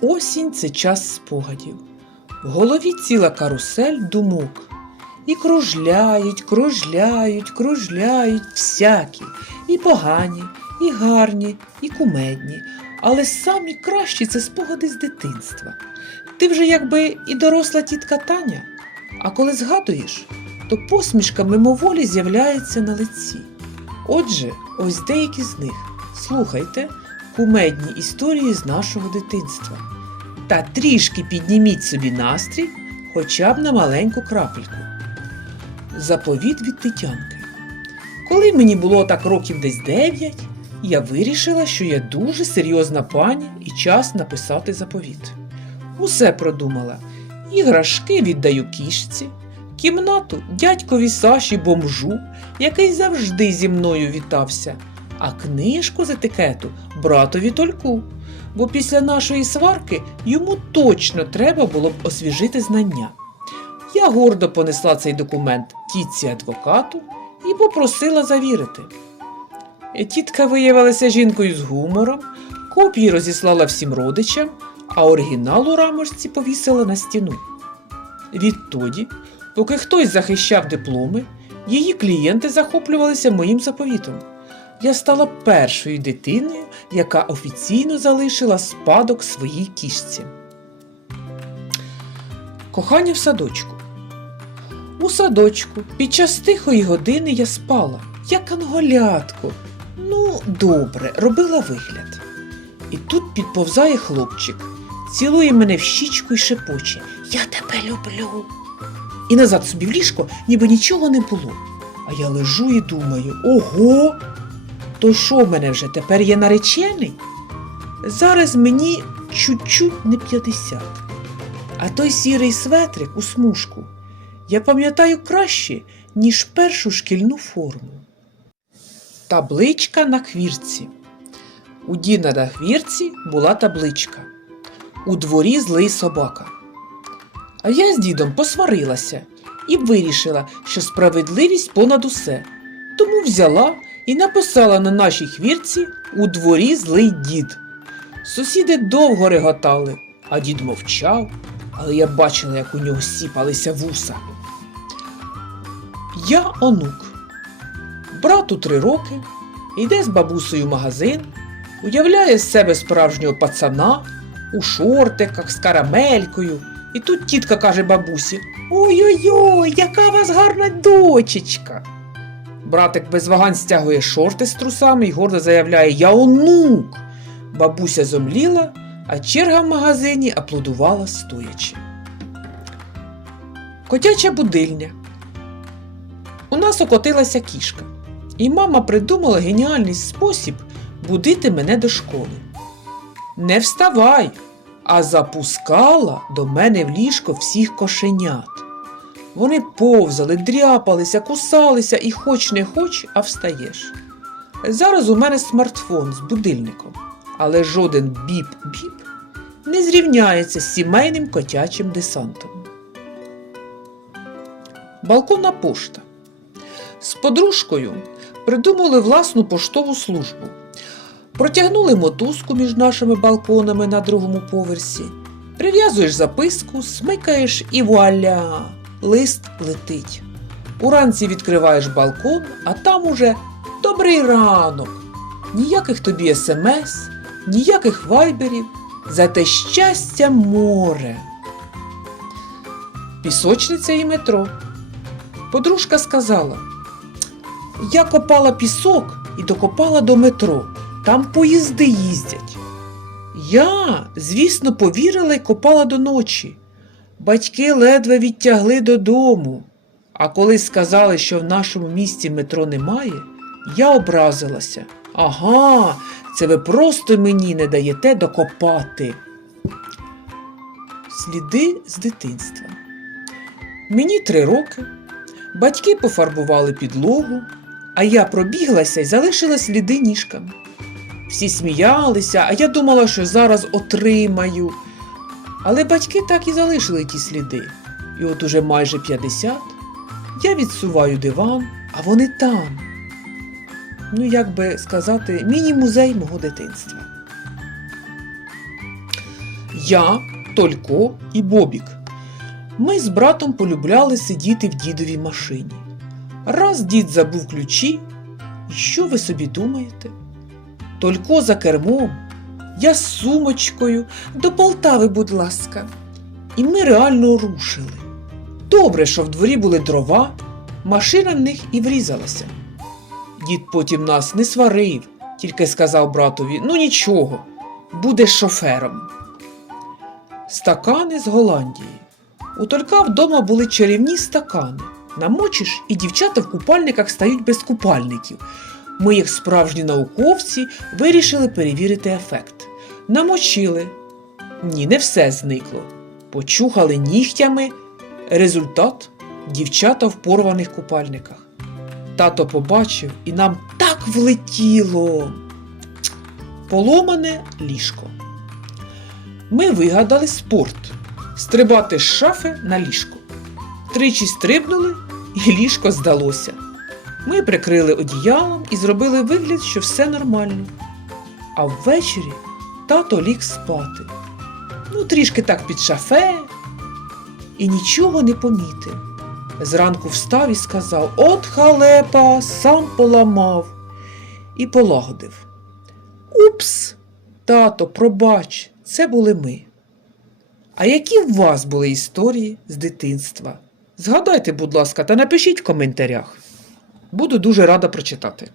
Осінь це час спогадів. В голові ціла карусель думок. І кружляють, кружляють, кружляють всякі, і погані, і гарні, і кумедні. Але самі кращі це спогади з дитинства. Ти вже якби і доросла тітка Таня, а коли згадуєш, то посмішка мимоволі з'являється на лиці. Отже, ось деякі з них. Слухайте кумедні історії з нашого дитинства. Та трішки підніміть собі настрій, хоча б на маленьку крапельку. Заповіт від Тетянки. Коли мені було так років десь дев'ять, я вирішила, що я дуже серйозна пані і час написати заповіт. Усе продумала. Іграшки віддаю кішці, кімнату дядькові Саші бомжу, який завжди зі мною вітався, а книжку з етикету братові Тольку, бо після нашої сварки йому точно треба було б освіжити знання. Я гордо понесла цей документ тітці адвокату і попросила завірити. Е, Тітка виявилася жінкою з гумором, копії розіслала всім родичам, а оригінал у рамочці повісила на стіну. Відтоді, поки хтось захищав дипломи, її клієнти захоплювалися моїм заповітом. Я стала першою дитиною, яка офіційно залишила спадок своїй кішці. Кохання в садочку. У садочку під час тихої години я спала, як анголятко. Ну, добре, робила вигляд. І тут підповзає хлопчик, цілує мене в щічку і шепоче Я тебе люблю. І назад собі в ліжко, ніби нічого не було. А я лежу і думаю: ого! То що в мене вже тепер є наречений? Зараз мені чуть-чуть не 50. А той сірий светрик у смужку я пам'ятаю краще, ніж першу шкільну форму. Табличка на хвірці. У Діна на хвірці була табличка. У дворі злий собака. А я з дідом посварилася і вирішила, що справедливість понад усе. Тому взяла і написала на нашій хвірці у дворі злий дід. Сусіди довго реготали, а дід мовчав, але я бачила, як у нього сіпалися вуса. Я онук. Брату три роки, йде з бабусею в магазин, уявляє з себе справжнього пацана у шортиках з карамелькою. І тут тітка каже бабусі: Ой-ой-ой, яка вас гарна дочечка. Братик без вагань стягує шорти з трусами і гордо заявляє Я онук. Бабуся зомліла, а черга в магазині аплодувала стоячи. Котяча будильня. У нас окотилася кішка, і мама придумала геніальний спосіб будити мене до школи. Не вставай, а запускала до мене в ліжко всіх кошенят. Вони повзали, дряпалися, кусалися і хоч не хоч, а встаєш. Зараз у мене смартфон з будильником, але жоден біп-біп не зрівняється з сімейним котячим десантом. Балконна пошта. З подружкою придумали власну поштову службу. Протягнули мотузку між нашими балконами на другому поверсі. Прив'язуєш записку, смикаєш і вуаля! Лист летить. Уранці відкриваєш балкон, а там уже добрий ранок. Ніяких тобі смс, ніяких вайберів, зате щастя море. Пісочниця і метро. Подружка сказала: Я копала пісок і докопала до метро. Там поїзди їздять. Я, звісно, повірила й копала до ночі. Батьки ледве відтягли додому. А коли сказали, що в нашому місті метро немає, я образилася. Ага, це ви просто мені не даєте докопати. Сліди з дитинства. Мені три роки. Батьки пофарбували підлогу, а я пробіглася і залишила сліди ніжками. Всі сміялися, а я думала, що зараз отримаю. Але батьки так і залишили ті сліди. І от уже майже 50 я відсуваю диван, а вони там. Ну, як би сказати, міні-музей мого дитинства. Я, Только і Бобік. Ми з братом полюбляли сидіти в дідовій машині. Раз дід забув ключі, що ви собі думаєте? Только за кермом, я з сумочкою, до Полтави, будь ласка. І ми реально рушили. Добре, що в дворі були дрова, машина в них і врізалася. Дід потім нас не сварив, тільки сказав братові: ну нічого, будеш шофером. Стакани з Голландії. У Толька вдома були чарівні стакани. Намочиш, і дівчата в купальниках стають без купальників. Ми, як справжні науковці, вирішили перевірити ефект. Намочили. Ні, не все зникло. Почухали нігтями. Результат дівчата в порваних купальниках. Тато побачив і нам так влетіло. Поломане ліжко. Ми вигадали спорт стрибати з шафи на ліжко. Тричі стрибнули, і ліжко здалося. Ми прикрили одіялом і зробили вигляд, що все нормально. А ввечері тато ліг спати. Ну, трішки так під шафе, і нічого не помітив. Зранку встав і сказав: От халепа, сам поламав і полагодив. Упс, тато, пробач, це були ми. А які в вас були історії з дитинства? Згадайте, будь ласка, та напишіть в коментарях. Буду дуже рада прочитати.